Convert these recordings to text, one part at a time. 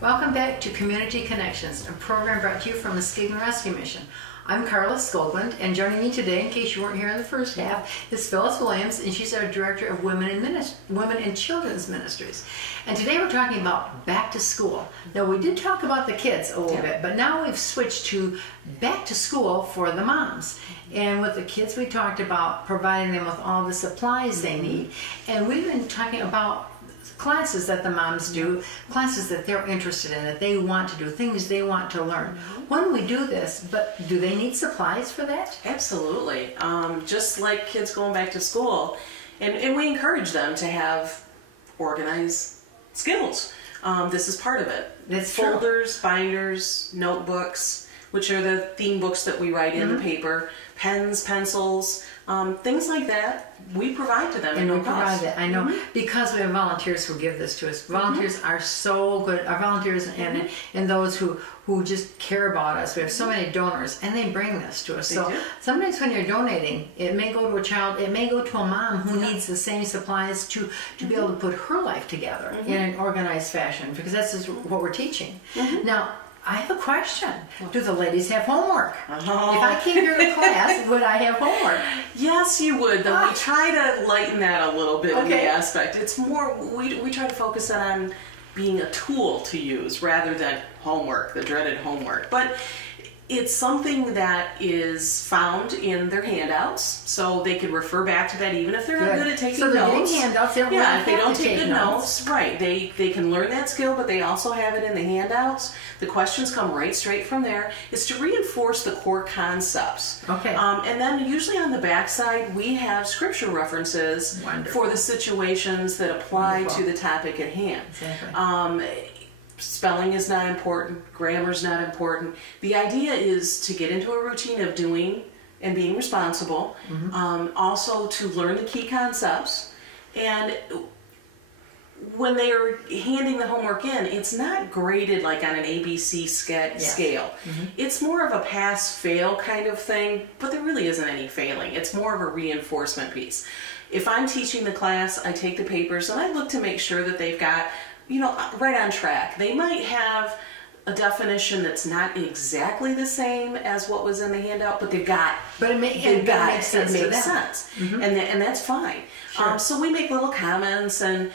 Welcome back to Community Connections, a program brought to you from the Muskegon Rescue Mission. I'm Carla Skoglund, and joining me today, in case you weren't here in the first half, is Phyllis Williams, and she's our Director of Women and Children's Ministries. And today we're talking about back to school. Now, we did talk about the kids a little bit, but now we've switched to back to school for the moms. And with the kids, we talked about providing them with all the supplies they need. And we've been talking about classes that the moms do, classes that they're interested in, that they want to do, things they want to learn. When we do this, but do they need supplies for that? Absolutely. Just like kids going back to school, and we encourage them to have organized skills. This is part of it. That's Folders, true. Binders, notebooks, which are the theme books that we write in the paper, pens, pencils, things like that. We provide to them. And we provide it. I know because we have volunteers who give this to us. Volunteers are so good. Our volunteers and those who just care about us. We have so many donors, and they bring this to us. So sometimes when you're donating, it may go to a child, it may go to a mom who needs the same supplies to be able to put her life together in an organized fashion, because that's just what we're teaching. Now, I have a question. Do the ladies have homework? If I came here to class, would I have homework? Yes, you would. Though we try to lighten that a little bit in the aspect. It's more, we try to focus on being a tool to use rather than homework, the dreaded homework. But it's something that is found in their handouts, so they can refer back to that even if they're not good at taking notes. So they're getting handouts. If they don't take good notes, right? They can learn that skill, but they also have it in the handouts. The questions come right straight from there. It's to reinforce the core concepts. Okay. And then usually on the back side, we have scripture references for the situations that apply to the topic at hand. Exactly. Spelling is not important, grammar is not important. The idea is to get into a routine of doing and being responsible, also to learn the key concepts. And when they're handing the homework in, it's not graded like on an ABC scale. It's more of a pass-fail kind of thing, but there really isn't any failing. It's more of a reinforcement piece. If I'm teaching the class, I take the papers and I look to make sure that they've got, you know, right on track. They might have a definition that's not exactly the same as what was in the handout, but they've got it. Makes sense. It makes sense. And that's fine. Sure. So we make little comments, and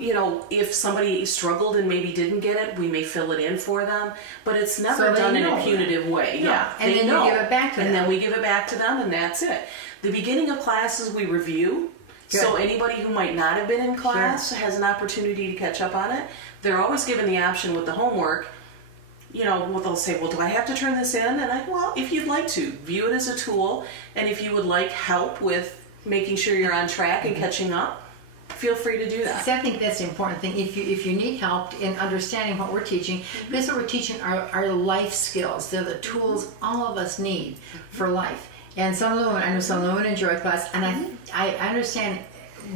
you know, if somebody struggled and maybe didn't get it, we may fill it in for them. But it's never done in a punitive way. No. And then you give it back to them. And then we give it back to them, and that's it. The beginning of classes we review. Good. So anybody who might not have been in class has an opportunity to catch up on it. They're always given the option with the homework, you know, they'll say, well, do I have to turn this in? And well, if you'd like to, view it as a tool. And if you would like help with making sure you're on track and catching up, feel free to do that. See, I think that's the important thing. If you need help in understanding what we're teaching, because what we're teaching are life skills. They're the tools all of us need for life. And some of the women, I know some of the women enjoy class, and I understand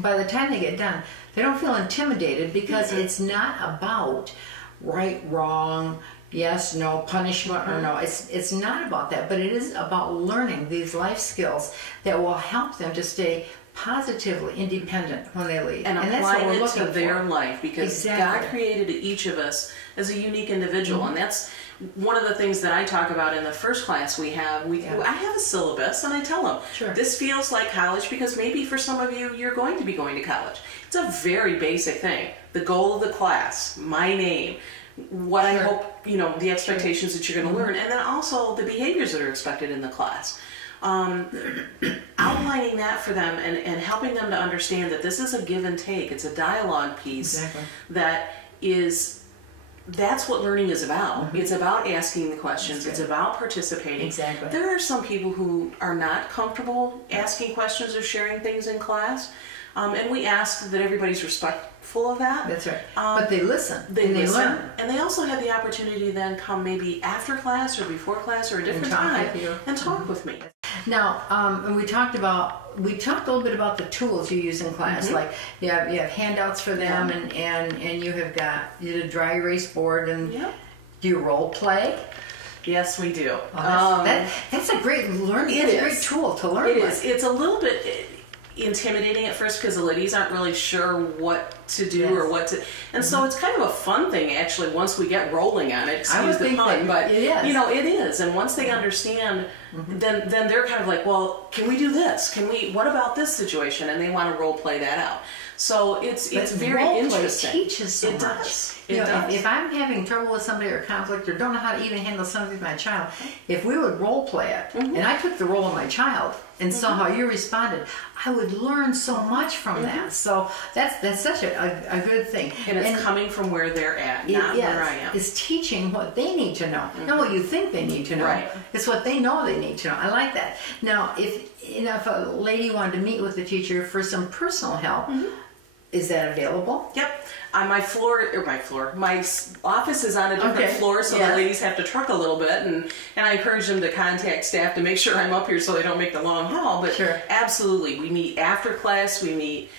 by the time they get done, they don't feel intimidated, because it's not about right, wrong, yes, no, punishment, or no. It's not about that, but it is about learning these life skills that will help them to stay positively independent when they leave. And that's what we're looking to their life, because God created each of us as a unique individual, and that's one of the things that I talk about in the first class we have. I have a syllabus, and I tell them, this feels like college, because maybe for some of you, you're going to be going to college. It's a very basic thing. The goal of the class, my name, what I hope, you know, the expectations that you're going to learn, and then also the behaviors that are expected in the class. Outlining that for them and helping them to understand that this is a give and take. It's a dialogue piece that's what learning is about. It's about asking the questions. It's about participating. Exactly. There are some people who are not comfortable asking questions or sharing things in class, and we ask that everybody's respectful of that. That's right. But they listen. They listen. Learn. And they also have the opportunity to then come maybe after class or before class or a different time and talk with me. Now, and we talked a little bit about the tools you use in class. Like you have handouts for them, and you have got a dry erase board, and do you role play? Yes, we do. That's a great learning. It's a great tool to learn. It is. It's a little bit. intimidating at first because the ladies aren't really sure what to do Yes. or what to, and so it's kind of a fun thing actually once we get rolling on it. Excuse the pun, but it is. you know, it is. And once they understand, then they're kind of like, well, can we do this? Can we? What about this situation? And they want to role play that out. So it's very interesting. Teaches so it much. does. You It know, does. if I'm having trouble with somebody or conflict or don't know how to even handle something with my child, if we would role play it, and I took the role of my child and saw how you responded, I would learn so much from that. So that's such a good thing. And it's coming from where they're at, not where I am. It's teaching what they need to know, not what you think they need to know. Right. It's what they know they need to know. I like that. Now, if a lady wanted to meet with the teacher for some personal help, is that available? Yep. On my office is on a different floor, so the ladies have to truck a little bit, and I encourage them to contact staff to make sure I'm up here so they don't make the long haul. But absolutely, we meet after class, we meet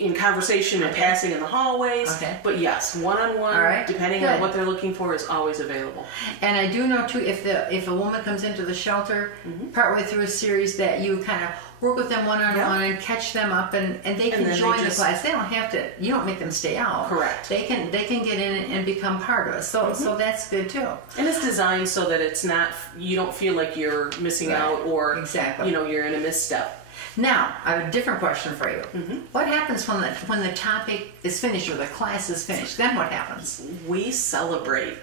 in conversation and passing in the hallways. But yes, one-on-one, depending on what they're looking for, is always available. And I do know too, if a woman comes into the shelter partway through a series, that you kind of work with them one-on-one and catch them up, and they can join the class. They don't have to. You don't make them stay out. Correct. They can get in and become part of it. So that's good too. And it's designed so that it's not, you don't feel like you're missing out or you know, you're in a misstep. Now, I have a different question for you. What happens when the topic is finished or the class is finished? Then what happens? We celebrate.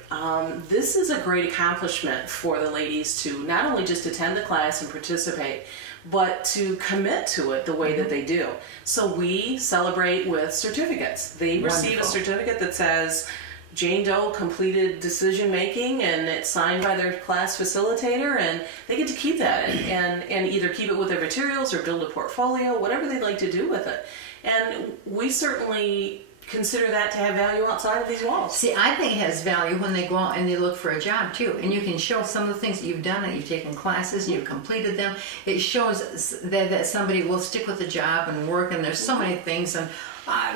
This is a great accomplishment for the ladies to not only just attend the class and participate, but to commit to it the way that they do. So we celebrate with certificates. They receive a certificate that says Jane Doe completed decision making, and it's signed by their class facilitator, and they get to keep that and either keep it with their materials or build a portfolio, whatever they'd like to do with it. And we certainly consider that to have value outside of these walls. See, I think it has value when they go out and they look for a job too, and you can show some of the things that you've done, and you've taken classes and you've completed them. It shows that somebody will stick with the job and work, and there's so many things, and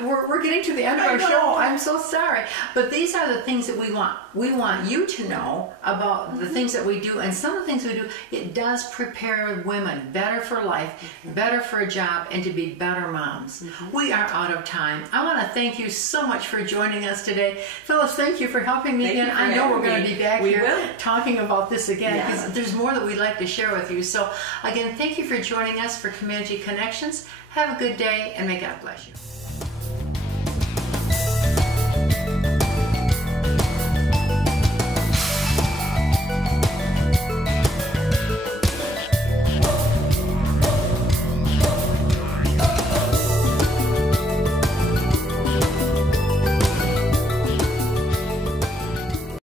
we're getting to the end of our show. I'm so sorry, but these are the things that we want. We want you to know about the things that we do, and some of the things we do. It does prepare women better for life, better for a job, and to be better moms. We are out of time. I want to thank you so much for joining us today, Phyllis. Thank you for helping me again. I know we're going to be back here talking about this again, because there's more that we'd like to share with you. So again, thank you for joining us for Community Connections. Have a good day, and may God bless you.